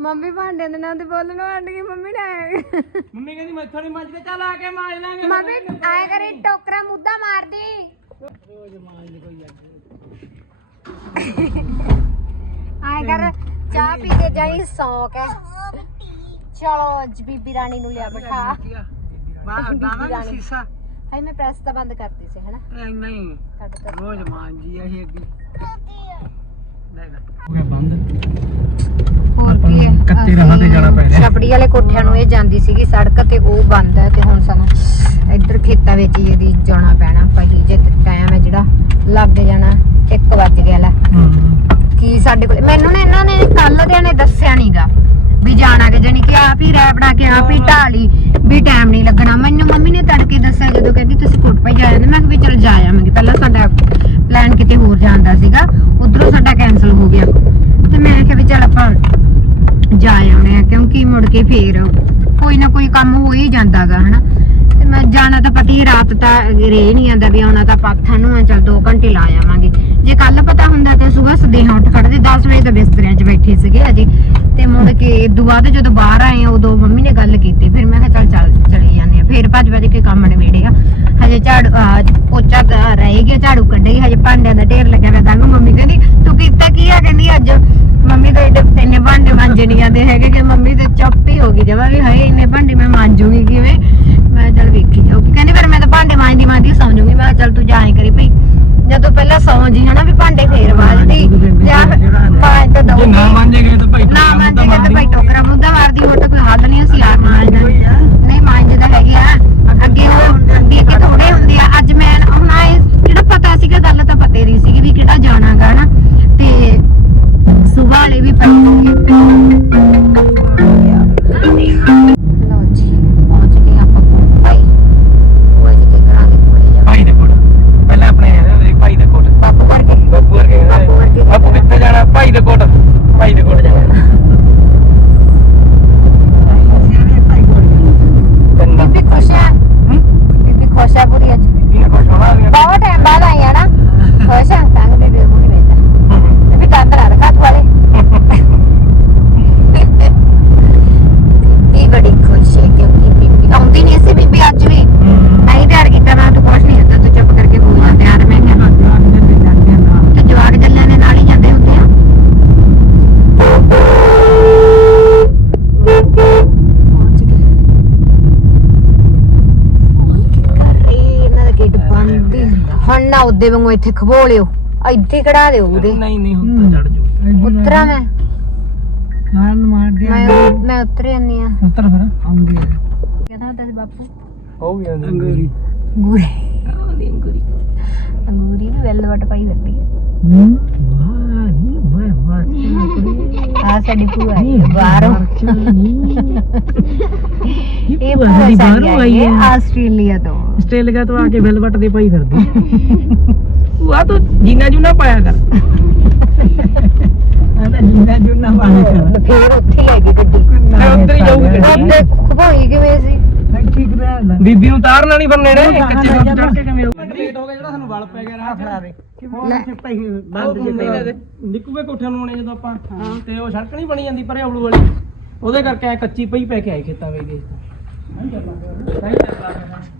ਮੰਮੀ ਭਾਂਡੇ ਦੇ ਨਾਂ ਤੇ ਬੋਲਣ ਆਂਡ ਗਈ ਮੰਮੀ ਨੇ ਮੰਮੀ ਕਹਿੰਦੀ ਮੈਥੋਂ ਨਹੀਂ ਮੰਜਦੇ ਚੱਲ ਆ ਕੇ ਮਾਜ ਲਾਂਗੇ। ਮੰਮੀ ਆਏ ਕਰੀ ਟੋਕਰਾ ਮੁੱਦਾ ਮਾਰਦੀ। ਰੋਜ਼ ਮਾਜ ਲਈ ਕੋਈ ਅੱਜ ਆਏ ਕਰ ਚਾਹ ਪੀ ਕੇ ਜਾਈ ਸੌਂਕ ਹੈ ਚਲੋ ਅੱਜ ਬੀਬੀ ਰਾਣੀ ਨੂੰ ਲਿਆ ਬਿਠਾ। ਬਾਹਰ ਦਾਣਾ ਸੀਸਾ। ਹਾਈ ਮੈਂ ਪ੍ਰੈਸ ਤਾਂ ਬੰਦ ਕਰਤੀ ਸੀ ਹਨਾ? ਨਹੀਂ ਤਾ ਰੋਜ਼ ਮਾਂਜੀ ਇਹ ਅੱਗੇ। ਹੋ ਗਿਆ ਬੰਦ। ਹੋਰ ਆਪਾਂ ਕੀ ਨੂੰ ਹੈ? ਕੱਚੇ ਰਾਹਾਂ ਤੇ ਅਸੀਂ ਜਾਣਾ ਪੈ ਰਿਹਾ। ਛਪੜੀ ਵਾਲੇ ਕੋਠਿਆਂ ਨੂੰ ਇਹ ਜਾਂਦੀ ਸੀਗੀ ਸੜਕ ਤੇ ਉਹ ਬੰਦ ਹੈ ਤੇ ਹੁਣ ਸਾਨੂੰ ਇੱਧਰ ਖੇਤਾਂ ਵਿੱਚ ਹੀ ਇਹਦੀ ਜਾਣਾ ਪੈਣਾ। ਭਾਈ ਜੇ ਟਾਈਮ ਹੈ ਜਿਹੜਾ ਲੱਗ ਜਾਣਾ 1 ਵੱਜ ਗਿਆ ਲੈ। ਕੀ ਸਾਡੇ ਕੋਲ ਮੈਨੂੰ ਨਾ ਇਹਨਾਂ ਨੇ ਕੱਲ ਦਿਆਂ ਨੇ ਦੱਸਿਆ ਨਹੀਂਗਾ ਵੀ ਜਾਣਾ ਕਿ ਜਾਨੀ ਕਿ ਆਪ ਹੀ ਰਹਿ ਬਣਾ ਕੇ ਆਪ ਹੀ ਢਾਲੀ ਵੀ ਟਾਈਮ ਨਹੀਂ ਲੱਗਣਾ। ਮੈਨੂੰ ਮੰਮੀ ਨੇ ਤੜਕੇ ਦੱਸਿਆ ਜਦੋਂ ਕਹਿੰਦੀ ਤੁਸੀਂ ਕੋਟ ਪਈ ਜਾ ਜਾਂਦੇ ਮੈਂ ਕਿਹਾ ਵੀ ਚਲ ਜਾ ਆਵਾਂਗੇ। ਪਹਿਲਾਂ ਸਾਡਾ ਪਲਾਨ ਕਿਤੇ ਹੋਰ ਜਾਣ ਦਾ ਸੀਗਾ। ਉਧਰੋਂ ਸਾਡਾ ਕੈਨਸਲ ਹੋ ਗਿਆ। ਤੇ ਮੈਂ ਕਿਹਾ ਵੀ ਚਲ ਆਪਾਂ ਜਾ ਆਉਣੇ ਆ ਕਿਉਂਕਿ ਮੁੜ ਕੇ ਫੇਰ ਕੋਈ ਨਾ ਕੋਈ ਕੰਮ ਹੋ ਹੀ ਜਾਂਦਾਗਾ ਹਨਾ? ਤੇ ਮੈਂ ਜਾਣਾ ਤਾਂ ਪਤੀ ਰਾਤ ਤਾਂ ਰੇ ਨਹੀਂ ਆਂਦਾ ਵੀ ਆਉਣਾ ਤਾਂ ਪਾਥਾ ਨੂੰ ਆ ਚਲ 2 ਘੰਟੇ ਲਾ ਆਵਾਂਗੇ। ਜੇ ਕੱਲ ਪਤਾ ਹੁੰਦਾ ਤਾਂ ਸਵੇਰ ਸਦੇਹਾਂ ਉੱਠ ਖੜਦੇ 10 ਵਜੇ ਤਾਂ ਬਿਸਤਰਿਆਂ 'ਚ ਬੈਠੇ ਸੀਗੇ ਅਜੇ। ਤੇ ਮੁੜ ਕੇ ਇਦੋਂ ਬਾਅਦ ਜਦੋਂ ਬਾਹਰ ਆਏ ਉਦੋਂ ਮੰਮੀ ਨੇ ਗੱਲ ਕੀਤੀ ਫਿਰ ਮੈਂ ਕਿਹਾ ਚੱਲ ਚੱਲ ਚਲੇ ਜਾਂਦੇ ਆ। ਫਿਰ ਭੱਜ ਭੱਜ ਕੇ ਕੰਮ ਨਿਬੇੜੇ ਆ ਹਜੇ ਝਾੜੂ ਆਹ, ਪੋਚਾ ਰਹਿ ਗਿਆ ਝਾੜੂ ਕੱਢੇ ਹਜੇ ਭਾਂਡਿਆਂ ਦਾ ਢੇਰ ਲੱਗਿਆ ਹੋਇਆ ਤਾਂ ਮੰਮੀ ਕਹਿੰਦੀ ਤੂੰ ਕੀਤਾ ਕੀ ਆ? ਕਹਿੰਦੀ ਅੱਜ ਮੰਮੀ ਦੇ ਏਡੇ ਇੰਨੇ ਭਾਂਡੇ ਮਾਂਜੇ ਨਹੀਂ ਆਉਂਦੇ ਹੈਗੇ ਕਿ ਮੰਮੀ ਤੇ ਚੁੱਪ ਹੀ ਹੋ ਗਈ ਜਮਾ ਵੀ ਹਾਏ ਇੰਨੇ ਭਾਂਡੇ ਮੈਂ ਮਾਂਜੂਗੀ ਕਿਵੇਂ? ਮੈਂ ਚੱਲ ਵੇਖੀ ਜਾਊਗੀ। ਕਹਿੰਦੀ ਫਿਰ ਮੈਂ ਤਾਂ ਭਾਂਡੇ ਮਾਂਜਦੀ ਮਾਂਜਦੀ ਸੌਂ ਮੈਂ ਚੱਲ ਤੂੰ ਜਾਏ ਕਰੀ ਭਈ। ਜਦੋਂ ਪਹਿਲਾਂ ਸੌਂ ਜੀ ਹਨਾ ਵੀ ਭਾਂਡੇ ਫੇਰ ਮਾਂਜਦੀ ਜਾਂ ਮਾਂਜ ਤਾਂ ਦਊਗੀ ਨਾ ਮੰਜੇ ਗਏ ਤਾਂ ਭਾਈ ਨਾ ਮਾਂਜੇਗਾ ਤਾਂ ਭਾਈ ਟੋਕਰਾ ਮੁੱਦਾ ਮਾਰਦੀ ਹੋਰ ਤਾਂ ਕੋਈ ਹੱਲ ਨਹੀਂ ਅਸੀਂ ਆਪ ਮਾਂਜਦੇ ਨਹੀਂ ਮਾਂਜਦਾ ਹੈਗੇ ਆ। ਅੱਗੇ ਉਹ ਅੱਗੇ ਕਿ ਥੋੜੇ ਹੁੰਦੇ ਆ। ਅੱਜ ਮੈਂ ਹੁਣ ਆਏ ਜਿਹੜਾ ਪਤਾ ਸੀਗਾ ਗੱਲ ਤਾਂ ਪਤੇ ਦੀ ਸੀਗੀ ਵੀ ਕਿਹੜਾ ਜਾਣਾਗਾ ਨਾ ਤੇ ਸੁਬਾਹ ਵਾਲੇ ਵੀ ਪਏ ਸੀਗੇ ਲਓ ਜੀ ਪਹੁੰਚ ਗਏ ਆਪਾਂ ਭਾਈ ਉਹ ਅੱਜ ਕੇ ਘਰਾਂ ਦੇ ਕੋਲੇ ਜਾ ਭਾਈ ਦੇ ਕੋਲ ਪਹਿਲਾਂ ਆਪਣੇ ਇਹਦੇ ਭਾਈ ਦੇ ਕੋਲ ਬਾਪੂ ਵਰਗੇ ਬੱਬੂ ਵਰਗੇ ਬਾਪੂ ਵਰਗੇ। ਬਾਪੂ ਕਿੱਥੇ ਜਾਣਾ ਭਾਈ ਦੇ ਕੋਲ ਭਾਈ ਦੇ ਕੋਲ ਜਾਣਾ ਤੰਨਾ ਬੀਬੀ ਖੁਸ਼ ਆ ਬੀਬੀ ਖੁਸ਼ ਆ ਪੂਰੀ ਅੱਜ ਬੀਬੀ ਕੋਲ ਸੋਣਾ ਗਿਆ ਬਹੁਤ ਟਾਈਮ ਬਾਅਦ ਆਈ ਆ ਨਾ ਖੁਸ਼ ਆ ਤੰਗ ਬੀਬੀ ਨੂੰ ਨਹੀਂ ਵੇਚਦਾ ਬੀਬੀ ਕੰਦ ਲਾ ਰਖਾ ਵਾਲੇ ਬੀਬੀ ਬੜੀ ਖੁਸ਼ ਹੈ ਕਿਉਂਕਿ ਬੀਬੀ ਆਉਂਦੀ ਨਹੀਂ ਸੀ ਬੀਬੀ ਅੱਜ ਵੀ ਨਹੀਂ ਤਿਆਰ ਕੀਤਾ ਮੈਂ ਤੂੰ ਕੁਛ ਨਹੀਂ ਹੁੰਦਾ ਤੂੰ ਚੁੱਪ ਕਰਕੇ ਹੋ ਜਾ ਤਿਆਰ ਮੈਂ ਕਿਹਾ ਤੇ ਜਵਾਕ ਜੱਲਿਆਂ ਦੇ ਨਾਲ ਹੀ ਜਾਂਦੇ ਹੁੰਦੇ ਆ ਪਹੁੰਚ ਗਏ ਇਹ ਇਹਨਾਂ ਦਾ ਗੇਟ ਬੰਦ ਹੀ ਹੁੰਦਾ ਉਹਦੇ ਵਾਂਗੂ ਇੱਥੇ ਖਬੋਲਿਓ ਇੱਥੇ ਹੀ ਖੜਾ ਦਿਓ ਉਹਦੇ। ਨਹੀਂ ਨਹੀਂ ਹੁਣ ਤਾਂ ਚੜ ਜੂ ਉਤਰਾ ਮੈਂ। ਨਾਲ ਮਾਰ ਮੈਂ ਮੈਂ ਉਤਰ ਜਾਂਦੀ ਆ ਉੱਤਰ ਫਿਰ। ਆਉਂਦੀ ਹੈ ਕਹਿੰਦਾ ਹੁੰਦਾ ਸੀ ਬਾਪੂ। ਹੋ ਆਉਂਦੀ ਅੰਗੂਰੀ। ਅੰਗੂਰੀ। ਆਉਂਦੀ ਅੰਗੂਰੀ। ਅੰਗੂਰੀ ਵੀ ਵੈਲਵਟ ਪਾਈ ਫਿਰਦੀ ਹੈ। ਹੂੰ। ਵਾਹ ਨੀ ਵਾਹ ਵਾਹ। ਆ ਸਾਡੀ ਭੂਆ ਹੈ। ਬਾਹਰੋਂ। ਇਹ ਭੂਆ ਸਾਡੀ ਸਾਡੀ ਬਾਹਰੋਂ ਆਈ ਹੈ। ਆਸਟ੍ਰੇਲੀਆ ਤੋਂ। ਆਸਟ੍ਰੇਲੀਆ ਤੋਂ ਆ ਕੇ ਵੈਲਵਟ ਦੇ ਪਾਈ ਫਿਰਦੀ। ਉਹ ਤੂੰ ਜੀਨਾ ਜੂਨਾ ਪਾਇਆ ਕਰ। ਆਦਾ ਜੀਨਾ ਜੂਨਾ ਪਾਇਆ ਕਰ। ਫੇਰ ਉੱਥੇ ਲੈ ਗਈ ਗੱਡੀ। ਮੈਂ ਉੱਧਰ ਹੀ ਜਾਊਗੀ ਗੱਡੀ। ਉਹਦੇ ਖਬੋਈ ਕਿਵੇਂ ਸੀ? ਠੀਕ ਰਹਿ ਬੀਬੀ ਨੂੰ ਤਾਰਨਾ ਨਹੀਂ ਪਰ ਨੇੜੇ ਕੱਚੇ ਦੁੱਧ ਚੜ ਕੇ ਕਿਵੇਂ ਲੇਟ ਹੋ ਗਿਆ ਜਿਹੜਾ ਸਾਨੂੰ ਵਲ ਪੈ ਗਿਆ ਰਾਹ ਫੜਾ ਦੇ। ਲੈ। ਨਿੱਕੂਗੇ ਕੋਠਿਆਂ ਨੂੰ ਆਉਣੇ ਜਦੋਂ ਆਪਾਂ। ਤੇ ਉਹ ਸੜਕ ਨਹੀਂ ਬਣੀ ਜਾਂਦੀ ਪਰੇ ਔਲੂ ਵਾਲੀ। ਉਹਦੇ ਕਰਕੇ ਐ ਕੱਚੀ ਪਈ ਪੈ ਕੇ ਆਏ ਖੇਤਾਂ ਵਿੱਚ। ਦੇ ਨਹੀਂ ਚੱਲਦਾ। ਨਹੀਂ ਚੱਲਦਾ।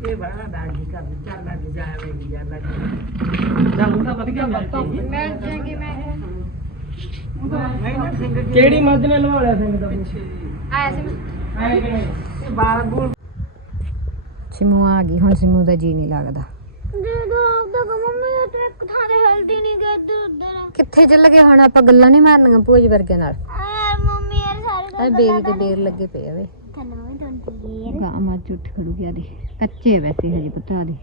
ਸਸੀ ਕਲ ਭੂਈ ਹਾਂਜੀ ਚੱਲ ਤਾਂ ਵਧੀਆ ਮਿਲ ਮੈਂ ਜਾਗੀ ਮੈਂ। ਕਿਹੜੀ ਮੱਝ ਨੇ ਲਵਾਲਿਆ ਸਿੰਘ ਦਾ ਆਇਆ ਸੀ ਕਿ ਸਿਮੂ ਆ ਗਈ ਹੁਣ ਸਿਮੂ ਦਾ ਜੀ ਨਹੀਂ ਲੱਗਦਾ। ਮੰਮੀ ਕਿੱਥੇ ਚੱਲ ਗਏ ਹੁਣ? ਆਪਾਂ ਗੱਲਾਂ ਨਹੀਂ ਮਾਰਨੀਆਂ ਭੂਜ ਵਰਗੇ ਨਾਲ। ਯਾਰ ਮੰਮੀ ਯਾਰ ਸਾਰੇ ਇਹ ਬੇਰੀ ਤੇ ਬੇਰ ਲੱਗੇ ਪਏ ਆ ਵੇ। ਥੱਲੋਂ ਹੀ ਮੱਝ ਉੱਠ ਖੜੂਗੀ ਆਦੀ ਕੱਚੇ ਆ ਵੈਸੇ ਹਜੇ ਪੁੱਤਾਂ ਦੀ।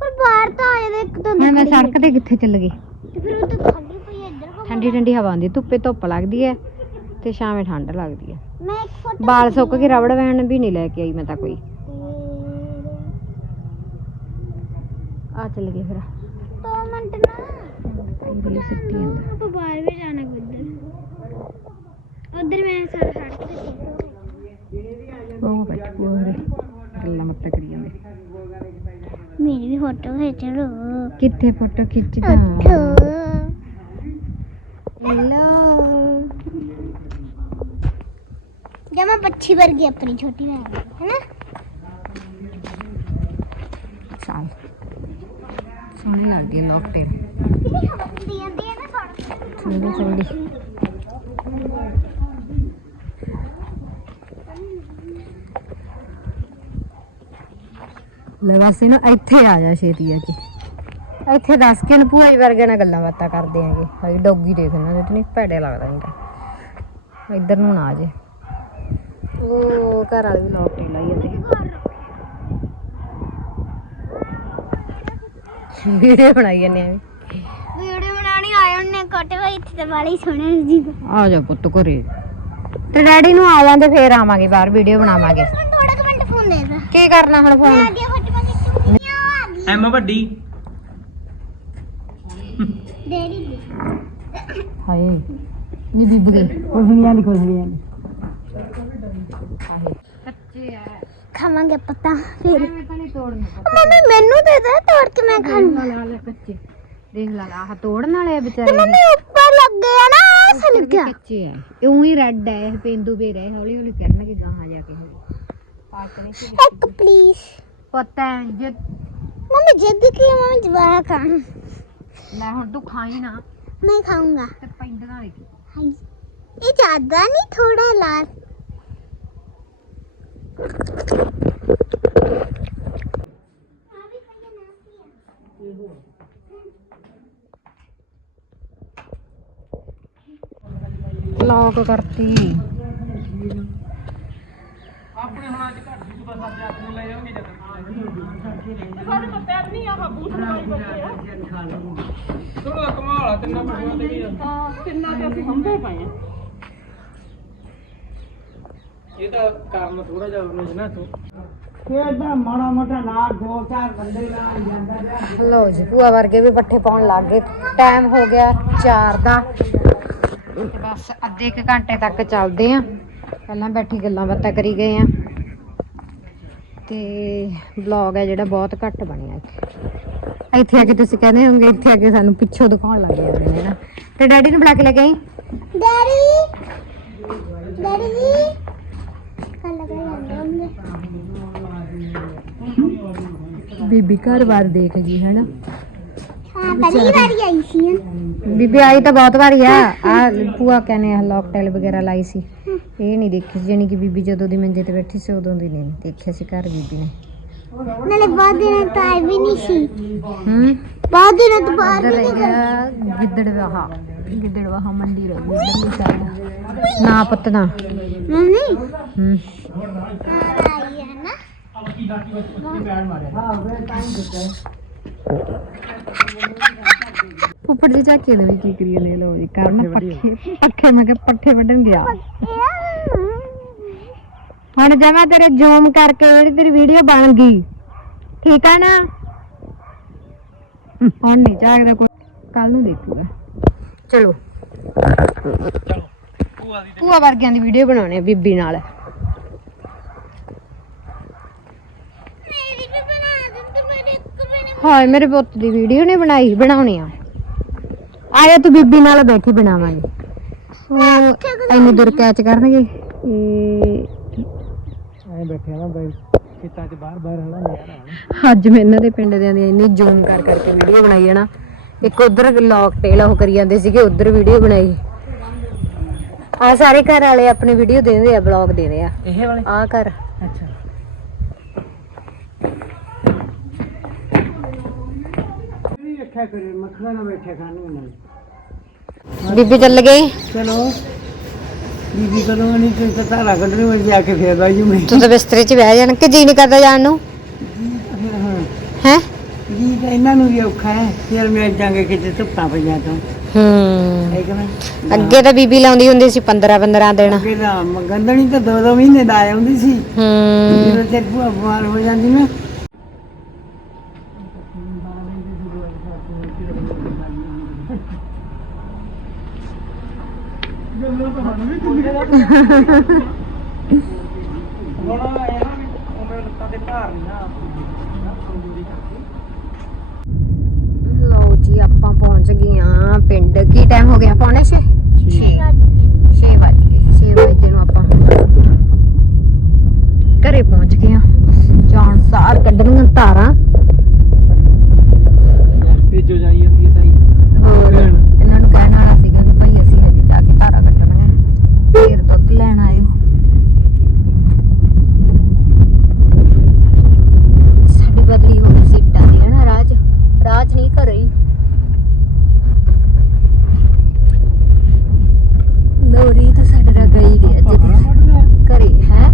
ਪਰ ਬਾਹਰ ਤਾਂ ਆਏ ਦੇ ਇੱਕ ਦੰਦ ਹੁਣ ਮੈਂ ਸੜਕ ਤੇ ਕਿੱਥੇ ਚੱਲ ਗਈ? ਤੇ ਫਿਰ ਉਹ ਤਾਂ ਖਾਲੀ ਪਈ ਹੈ ਇੱਧਰ ਠੰਡੀ ਠੰਡੀ ਹਵਾ ਆਉਂਦੀ ਧੁੱਪੇ ਧੁੱਪ ਲੱਗਦੀ ਹੈ ਤੇ ਸ਼ਾਮੇ ਠੰਡ ਲੱਗਦੀ ਹੈ ਮੈਂ ਇੱਕ ਫੋਟੋ ਬਾਲ ਸੁੱਕ ਕੇ ਰਬੜ ਬੈਣ ਵੀ ਨਹੀਂ ਲੈ ਕੇ ਆਈ ਮੈਂ ਤਾਂ ਕੋਈ। ਆ ਚੱਲ ਗਏ ਫਿਰ। ਦੋ ਮਿੰਟ ਨਾ। ਰੀਲ ਸਿੱਟੀ ਜਾਂਦਾ। ਆਪਾਂ ਬਾਹਰ ਵੀ ਜਾਣਾ ਉਧਰ ਉਧਰ ਮੈਂ ਸੜ ਸੜਕ ਤੇ ਉਹ ਬੈਠੀ ਪੂਰੇ ਗੱਲਾਂ ਮੱਤਾਂ ਕਰੀ ਜਾਂਦੇ। ਮੇਰੀ ਵੀ ਫੋਟੋ ਖਿੱਚ ਲੋ ਕਿੱਥੇ ਫੋਟੋ ਖਿੱਚਦਾ? ਹੈਲੋ ਜਮਾ ਬੱਚੀ ਵਰਗੀ ਆਪਣੀ ਛੋਟੀ ਭੈਣ ਹੈਨਾ? ਚੱਲ। ਸੋਹਣੇ ਲੱਗਦੇ ਲੋਕਟੇਲ ਕਿੰਨੀ ਹਵਾ ਹੁੰਦੀ ਜਾਂਦੀ ਹੈ ਨਾ ਸੜਕ ਠੰਡੀ ਠੰਡੀ ਲੈ ਬਸ ਇਹਨੂੰ ਇੱਥੇ ਆ ਜਾ ਛੇਤੀ ਆ ਕੇ। ਇੱਥੇ ਦੱਸ ਕੇ ਇਹਨੂੰ ਭੂਆ ਜੀ ਵਰਗੇ ਨਾਲ ਗੱਲਾਂ ਬਾਤਾਂ ਕਰਦੇ ਆਂਗੇ। ਹਾਈ ਡੌਗੀ ਦੇਖ ਦੇ ਤੇ ਨਹੀਂ ਭੈੜੇ ਲੱਗਦਾ ਨਹੀਂ ਇੱਧਰ ਨੂੰ ਨਾ ਆ ਜੇ। ਉਹ ਘਰ ਵਾਲੇ ਵੀ ਲੋਕ ਟੇਲਾ ਹੀ ਜਾਂਦੇ ਵੀਡੀਓ ਬਣਾਈ ਜਾਂਦੇ ਆ। ਵੀਡੀਓ ਬਣਾਣੀ ਆਏ ਉਹਨੇ ਕੋਟੇ ਵਾ ਇੱਥੇ ਤੇ ਵਾਲੀ ਸੋਹਣੇ ਜੀ। ਆ ਜਾ ਪੁੱਤ ਘਰੇ। ਤੇ ਡੈਡੀ ਨੂੰ ਆ ਜਾਂਦੇ ਫੇਰ ਆਵਾਂਗੇ ਬਾਹਰ ਵੀਡੀਓ ਬਣਾਵਾਂਗੇ। ਹੁਣ ਥੋੜਾ ਕੁ ਮਿੰਟ ਫੋਨ ਦੇ ਦੇ। ਕੀ ਕਰਨਾ ਹੁਣ ਮੈਂ ਫੋਨ ਅੱਗੇ ਫੋਟੋ ਖਿੱਚ ਆ ਗਈ ਐਮ ਵੱਡੀ। ਡੈਡੀ ਦੀ। ਹਾਏ ਨੀ ਬੀਬ ਗਈ ਨਹੀਂ ਕੁਝ ਨਹੀਂ ਆਂਦੀ ਹਾਏ। ਕੱਚੇ ਆ। ਖਾਵਾਂਗੇ ਪਤਾ ਫਿਰ। ਮੈਂ ਤਾਂ ਨਹੀਂ ਤੋੜਨਾ ਮੰਮੀ ਮੈਨੂੰ ਦੇ ਦੇ ਤੋੜ ਕੇ ਮੈਂ ਖਾ ਲੂੰ ਲਾ ਲੈ ਕੱਚੇ। ਦੇਖ ਲਾ ਆਹ ਤੋੜਨ ਵਾਲੇ ਆ ਤੇ ਵਿਚਾਰੇ ਮੰਮੀ ਉੱਪਰ ਲੱਗ ਗਿਆ ਨਾ ਸਲ ਗਿਆ ਕੱਚੇ ਆ। ਇਹ ਉਹੀ ਰੈੱਡ ਹੈ ਇਹ ਪੇਂਦੂ ਵੀ ਰਹੇ ਹੌਲੀ ਹੌਲੀ ਕਰਨਗੇ ਗਾਹਾਂ ਜਾ ਕੇ। ਪਾਕਣੇ ਸੀ ਇੱਕ ਪਲੀਜ਼ ਪਤਾ ਹੈ ਜੇ ਮੰਮੀ ਜਿੱਦ ਕੀ ਮੰਮੀ ਜਵਾਇਆ ਖਾਣ ਲੈ ਹੁਣ ਤੂੰ ਖਾਈ ਨਾ ਮੈਂ ਖਾਊਂਗਾ ਤੇ ਪੈਂਦੀਆਂ ਵੇਖੀ ਹਾਂਜੀ ਇਹ ਜ਼ਿਆਦਾ ਨਹੀਂ ਥੋੜਾ ਲਾਲ ਲੌਕ ਕਰਤੀ ਆਪਣੇ ਹੁਣ ਅੱਜ ਘੱਟ ਦੀ ਬਸ ਅੱਜ ਆਪਣੇ ਲੈ ਜਾਓਗੇ ਜਦ ਸਾਡੇ ਕੋਲ ਨਹੀਂ ਆਹ ਬੂਥ ਬਣਾਈ ਬੈਠੇ ਆ ਥੋੜਾ ਕਮਾਲ ਆ ਤਿੰਨਾਂ ਪਸ਼ੂਆਂ ਤੇ ਵੀ ਹਾਂ ਤਿੰਨਾਂ ਤੇ ਅਸੀਂ ਹੰਭੇ ਪਏ ਆ ਇਹ ਤਾਂ ਕਾਰਨ ਥੋੜਾ ਜਿਹਾ ਉਹਨੇ ਨਾ ਤੂੰ ਲੋ ਜੀ, ਭੂਆ ਵਰਗੇ ਵੀ ਪੱਠੇ ਪਾਉਣ ਲੱਗ ਗਏ। ਟਾਈਮ ਹੋ ਗਿਆ 4 ਦਾ। ਤੇ ਬਸ ਅੱਧੇ ਇੱਕ ਘੰਟੇ ਤੱਕ ਚੱਲਦੇ ਆ। ਪਹਿਲਾਂ ਬੈਠੀ ਗੱਲਾਂ ਬਾਤਾਂ ਕਰੀ ਗਏ ਆ। ਤੇ ਵਲੌਗ ਹੈ ਜਿਹੜਾ ਬਹੁਤ ਘੱਟ ਬਣਿਆ ਇੱਥੇ। ਇੱਥੇ ਆ ਕੇ ਤੁਸੀਂ ਕਹਿੰਦੇ ਹੋਵੋਗੇ ਇੱਥੇ ਆ ਕੇ ਸਾਨੂੰ ਪਿੱਛੋਂ ਦਿਖਾਉਣ ਲੱਗ ਜਾਂਦੇ ਨੇ ਨਾ। ਤੇ ਡੈਡੀ ਨੂੰ ਬੁਲਾ ਕੇ ਲੈ ਗਈ ਡੈਡੀ। ਡੈਡੀ। ਜੀ ਕੱਲ ਲਗਾ ਜਾਂਦੇ ਬੀਬੀ ਘਰ ਬਾਰ ਦੇਖ ਗਈ ਹੈ ਨਾ ਹਾਂ ਪਹਿਲੀ ਵਾਰੀ ਆਈ ਸੀ ਨਾ। ਬੀਬੀ ਆਈ ਤਾਂ ਬਹੁਤ ਵਾਰੀ ਆ। ਆ ਭੂਆ ਕਹਿੰਦੇ ਆ ਲੋਕਟੇਲ ਵਗੈਰਾ ਲਾਈ ਸੀ। ਇਹ ਨਹੀਂ ਦੇਖੀ ਜਾਨੀ ਕਿ ਬੀਬੀ ਜਦੋਂ ਦੀ ਮੰਜੇ ਤੇ ਬੈਠੀ ਸੀ ਉਦੋਂ ਦੀ ਨਹੀਂ ਦੇਖਿਆ ਸੀ ਘਰ ਬੀਬੀ ਨੇ। ਨਾਲੇ ਬਹੁਤ ਦਿਨਾਂ ਤੋਂ ਆਈ ਵੀ ਨਹੀਂ ਸੀ। ਹੂੰ? ਬਹੁਤ ਦਿਨਾਂ ਤੋਂ ਬਾਹਰ ਵੀ ਨਹੀਂ ਗਈ ਹੈਗਾ ਗਿੱਦੜਵਾਹਾ। ਗਿੱਦੜਵਾਹਾ ਮੰਡੀ ਰੋਡ ਇੱਧਰਲੀ ਸਾਈਡ ਨਾ ਪੁੱਤ ਨਾ ਮੰਮੀ? ਹੂੰ। ਆ ਆਈ ਹੈ ਨਾ। ਉੱਪਰ ਜੀ ਝਾਕੇ ਦੇ ਵੀ ਕੀ ਕਰੀ ਨੇ ਲੋ ਜੀ ਕਰਨ ਪੱਖੇ ਪੱਖੇ ਮੈਂ ਕਿਹਾ ਪੱਠੇ ਵੱਢਣ ਗਿਆ। ਹੁਣ ਜਮਾ ਤੇਰੇ ਜ਼ੂਮ ਕਰਕੇ ਜਿਹੜੀ ਤੇਰੀ ਵੀਡੀਓ ਬਣ ਗਈ ਠੀਕ ਆ ਨਾ? ਹੁਣ ਨਹੀਂ ਝਾਕਦਾ ਕੋਈ ਕੱਲ ਨੂੰ ਦੇਖੂਗਾ। ਚਲੋ। ਦੀ ਭੂਆ ਵਰਗਿਆਂ ਦੀ ਵੀਡੀਓ ਬਣਾਉਣੀ ਬੀਬੀ ਨਾਲ ਮੇਰੀ ਵੀ ਬਣਾ ਦਿੰਦੇ ਮੇਰੇ ਨਹੀਂ ਹਾਏ ਮੇਰੇ ਪੁੱਤ ਦੀ ਵੀਡੀਓ ਨੇ ਬਣਾਈ ਬਣਾਉਣੀ ਆ। ਆਇਆ ਤੂੰ ਬੀਬੀ ਨਾਲ ਬੈਠੀ ਬਣਾਵਾਂਗੇ? ਉਹ ਇੰਨੀ ਦੂਰ ਕੈਚ ਕਰਨਗੇ? ਇਹ ਐ ਬੈਠੇ ਆ ਨਾ ਬਈ ਖੇਤਾਂ 'ਚ ਬਾਹਰ ਬਾਹਰ ਹਨਾ ਯਾਰ ਅੱਜ ਮੈਂ ਇਹਨਾਂ ਦੇ ਪਿੰਡ ਦੀ ਇੰਨੀ ਜ਼ੂਮ ਕਰ ਕਰਕੇ ਵੀਡੀਓ ਬਣਾਈ ਹੈ ਨਾ। ਇੱਕ ਉਧਰ ਲੌਕ ਟੇਲ ਉਹ ਕਰੀ ਜਾਂਦੇ ਸੀਗੇ ਉਧਰ ਵੀਡੀਓ ਬਣਾਈ। ਆ ਸਾਰੇ ਘਰ ਵਾਲੇ ਆਪਣੀ ਵੀਡੀਓ ਦੇਂਦੇ ਆ ਬਲੌਗ ਦੇਂਦੇ ਆ। ਇਹ ਵਾਲੇ? ਆ ਘਰ। ਕਰੇ ਮੱਖਣਾ ਨਾ ਖਾਣੇ ਨਾਲ ਬੀਬੀ ਚੱਲ ਗਈ? ਚਲੋ। ਬੀਬੀ ਕਦੋਂ ਨਹੀਂ ਤੇ ਪਤਾ ਲੱਗ ਰਿਹਾ ਮੈਂ ਜਾ ਕੇ ਫੇਰ ਬਾਜੂ ਮੈਂ ਤੂੰ ਤਾਂ ਬਿਸਤਰੇ 'ਚ ਬਹਿ ਜਾਣ ਕਿ ਜੀ ਨਹੀਂ ਕਰਦਾ ਜਾਣ ਨੂੰ? ਹਾਂ। ਹੈ? ਜੀ ਤਾਂ ਇਹਨਾਂ ਨੂੰ ਵੀ ਔਖਾ ਹੈ ਫਿਰ ਮੈਂ ਜਾਂਗੇ ਕਿਤੇ ਧੁੱਪਾਂ ਪਈਆਂ ਤੋਂ। ਹੂੰ। ਹੈ ਕਿ ਨਾ? ਅੱਗੇ ਤਾਂ ਬੀਬੀ ਲਾਉਂਦੀ ਹੁੰਦੀ ਸੀ 15 15 ਦਿਨ। ਅੱਗੇ ਤਾਂ ਗੰਦਣੀ ਤਾਂ ਦੋ ਦੋ ਮਹੀਨੇ ਦਾ ਆ ਆਉਂਦੀ ਸੀ। ਹੂੰ। ਜਦੋਂ ਤੇ ਭੂਆ ਬਿਮਾਰ ਹੋ ਜਾਂਦੀ ਨਾ ਹੁਣ ਇਹ ਨਾ ਵੀ ਉਮਰ ਲੱਤਾਂ ਤੇ ਭਾਰ ਲਓ ਜੀ ਆਪਾਂ ਪਹੁੰਚ ਗਈਆਂ ਪਿੰਡ। ਕੀ ਟਾਈਮ ਹੋ ਗਿਆ ਪੌਣੇ 6 6 6 ਵਜ ਗਏ। 6 ਵਜੇ ਨੂੰ ਆਪਾਂ ਘਰੇ ਪਹੁੰਚ ਗਏ ਆ ਜਾਣ ਸਾਰ ਕੱਢਣੀਆਂ ਧਾਰਾਂ ਭੇਜੋ ਜਾਈ ਜਾਂਦੀ ਹੈ ਤਾਈ ਹੋਰ ਇਹਨਾਂ ਨੂੰ ਕਹਿਣ ਵਾਲਾ ਸੀਗਾ ਵੀ ਭਾਈ ਅਸੀਂ ਹਜੇ ਜਾ ਕੇ ਧਾਰਾਂ ਕੱਢਣੀਆਂ ਫੇਰ ਦੁੱਧ ਲੈਣ ਆਇਓ ਸਾਡੀ ਬਦਲੀ ਹੋ ਗਈ ਸੀਟਾਂ ਦੀ ਹੈ ਨਾ ਰਾਜ ਰਾਜ ਨਹੀਂ ਘਰੇ ਹੀ ਦੋਰੀ ਤਾਂ ਸਾਡੇ ਨਾਲ ਗਈ ਨਹੀਂ ਅੱਜ ਦੀ ਘਰੇ ਹੈ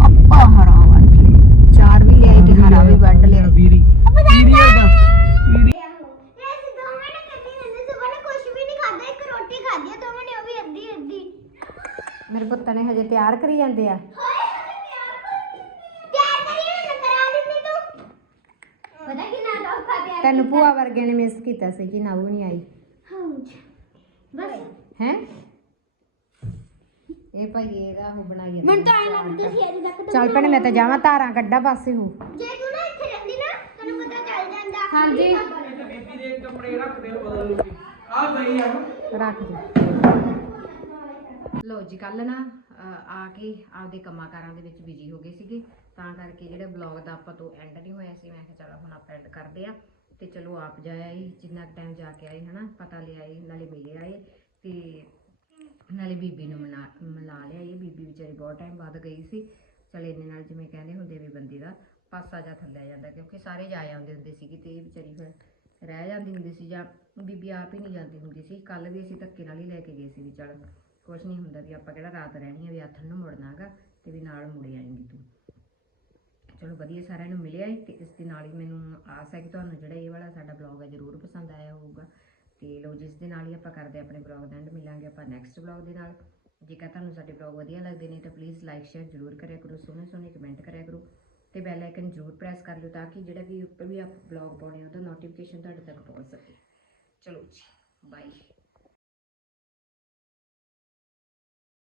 ਆਪਾਂ ਹਰਾ ਵੱਢ ਲਿਆ ਚਾਰ ਵੀ ਲਿਆਈ ਤੇ ਹਰਾ ਵੀ ਵੱਢ ਲਿਆ ਵੀਰੀ ਵੀਰੀ ਹੈਗਾ ਵੀਰੀ ਅਸੀਂ ਦੋਵੇਂ ਨੇ ਕੱਢੀ ਨੰਦੇ ਸੁਬਾ ਨੇ ਕੁਝ ਵੀ ਨਹੀਂ ਖਾਦਾ ਇੱਕ ਰੋਟੀ ਖਾਧੀ ਆ ਦੋਵੇਂ ਨੇ ਉਹ ਵੀ ਅੱਧੀ ਅੱਧੀ ਮੇਰੇ ਪੁੱਤ ਨੇ ਹਜੇ ਤਿਆਰ ਕਰੀ ਜਾਂਦੇ ਆ ਪਿਆਰ ਕਰੀ ਨਾ ਕਰਾ ਦਿੰਦੀ ਤੂੰ ਪਤਾ ਕਿ ਨਾ ਔਖਾ ਪਿਆਰ ਤੈਨੂੰ ਭੂਆ ਵਰਗੇ ਨੇ ਮਿਸ ਕੀਤਾ ਸੀ ਕਿ ਨਾਊ ਨਹੀਂ ਆਈ? ਹਾਂ ਬਸ। ਹੈ? ਇਹ ਭਾਈ ਇਹਦਾ ਉਹ ਮੈਨੂੰ ਤਾਂ ਐ ਲੱਗਦਾ ਸੀ ਅਜੇ ਤੱਕ ਤਾਂ ਚੱਲ ਭੈਣੇ ਮੈਂ ਤਾਂ ਜਾਵਾਂ ਧਾਰਾਂ ਕੱਢਾ ਪਾਸੇ ਹੋ ਜੇ ਤੂੰ ਨਾ ਇੱਥੇ ਰਹਿੰਦੀ ਨਾ ਤੈਨੂੰ ਪਤਾ ਚੱਲ ਜਾਂਦਾ। ਹਾਂਜੀ। ਬੀਬੀ ਦੇ ਕੱਪੜੇ ਰੱਖ ਦੇ ਬਦਲ ਲੂਗੀ ਆ ਗਈ ਆ। ਰੱਖ ਦੇ। ਲੋ ਜੀ ਕੱਲ ਨਾ ਅਹ, ਆ ਕੇ ਆਪਦੇ ਕੰਮਾਂ ਕਾਰਾਂ ਦੇ ਵਿੱਚ ਬਿਜ਼ੀ ਹੋ ਗਏ ਸੀਗੇ। ਤਾਂ ਕਰਕੇ ਜਿਹੜੇ ਬਲੌਗ ਦਾ ਆਪਾਂ ਤੋਂ ਐਂਡ ਨਹੀਂ ਹੋਇਆ ਸੀ ਮੈਂ ਕਿਹਾ ਚਲੋ ਹੁਣ ਆਪਾਂ ਐਂਡ ਕਰਦੇ ਆ ਤੇ ਚਲੋ ਆਪ ਜਾ ਆਏ ਜਿੰਨਾ ਟਾਈਮ ਜਾ ਕੇ ਆਏ ਹਨਾ, ਪਤਾ ਲਿਆਏ ਨਾਲੇ ਮਿਲੇ ਆਏ ਤੇ ਨਾਲੇ ਬੀਬੀ ਨੂੰ ਮਨਾ ਮਿਲਾ ਲਿਆ ਇਹ ਬੀਬੀ ਵਿਚਾਰੀ ਬਹੁਤ ਟਾਈਮ ਬਾਅਦ ਗਈ ਸੀ। ਚਲ ਇੰਨੇ ਨਾਲ ਜਿਵੇਂ ਕਹਿੰਦੇ ਹੁੰਦੇ ਵੀ ਬੰਦੇ ਦਾ ਪਾਸਾ ਜਾਂ ਥੱਲੇ ਜਾਂਦਾ, ਕਿਉਂਕਿ ਸਾਰੇ ਜਾ ਆਉਂਦੇ ਹੁੰਦੇ ਸੀਗੇ ਤੇ ਇਹ ਵਿਚਾਰੀ ਫਿਰ ਰਹਿ ਜਾਂਦੀ ਹੁੰਦੀ ਸੀ ਜਾਂ ਬੀਬੀ ਆਪ ਹੀ ਨਹੀਂ ਜਾਂਦੀ ਹੁੰਦੀ ਸੀ। ਕੱਲ ਵੀ ਅਸੀਂ ਧੱਕੇ ਨਾਲ ਹੀ ਲੈ ਕੇ ਗਏ ਸੀ ਵੀ ਚਲ ਕੁਛ ਨਹੀਂ ਹੁੰਦਾ ਵੀ ਆਪਾਂ ਕਿਹੜਾ ਰਾਤ ਰਹਿਣੀ ਹੈ ਵੀ ਆਥਣ ਨੂੰ ਮੁੜਨਾਗਾ ਤੇ ਵੀ ਨਾਲ ਮੁੜੇ ਆਏਂਗੀ ਤੂੰ। ਚਲੋ ਵਧੀਆ ਸਾਰਿਆਂ ਨੂੰ ਮਿਲਿਆ ਈ ਤੇ ਇਸ ਦੇ ਨਾਲ ਹੀ ਮੈਨੂੰ ਆਸ ਹੈ ਕਿ ਤੁਹਾਨੂੰ ਜਿਹੜਾ ਇਹ ਵਾਲਾ ਸਾਡਾ ਬਲੌਗ ਹੈ ਜ਼ਰੂਰ ਪਸੰਦ ਆਇਆ ਹੋਊਗਾ। ਤੇ ਲੋ ਜਿਸ ਦੇ ਨਾਲ ਹੀ ਆਪਾਂ ਕਰਦੇ ਆਪਣੇ ਬਲੌਗ ਦਾ ਐਂਡ ਮਿਲਾਂਗੇ ਆਪਾਂ ਨੈਕਸਟ ਬਲੌਗ ਦੇ ਨਾਲ। ਜੇਕਰ ਤੁਹਾਨੂੰ ਸਾਡੇ ਬਲੌਗ ਵਧੀਆ ਲੱਗਦੇ ਨੇ ਤਾਂ ਪਲੀਜ਼ ਲਾਈਕ ਸ਼ੇਅਰ ਜ਼ਰੂਰ ਕਰਿਆ ਕਰੋ, ਸੋਹਣੇ ਸੋਹਣੇ ਕਮੈਂਟ ਕਰਿਆ ਕਰੋ। ਤੇ ਬੈਲ ਆਈਕਨ ਜ਼ਰੂਰ ਪ੍ਰੈਸ ਕਰ ਲਿਓ ਤਾਂ ਕਿ ਜਿਹੜਾ ਵੀ ਉੱਪਰ ਵੀ ਆਪ ਬਲੌਗ ਪਾਉਣੇ ਉਹਦਾ ਨੋਟੀਫਿਕੇਸ਼ਨ ਤੁਹਾਡੇ ਤੱਕ ਪਹੁੰਚ ਸਕੇ। ਚਲੋ ਜੀ ਬਾਏ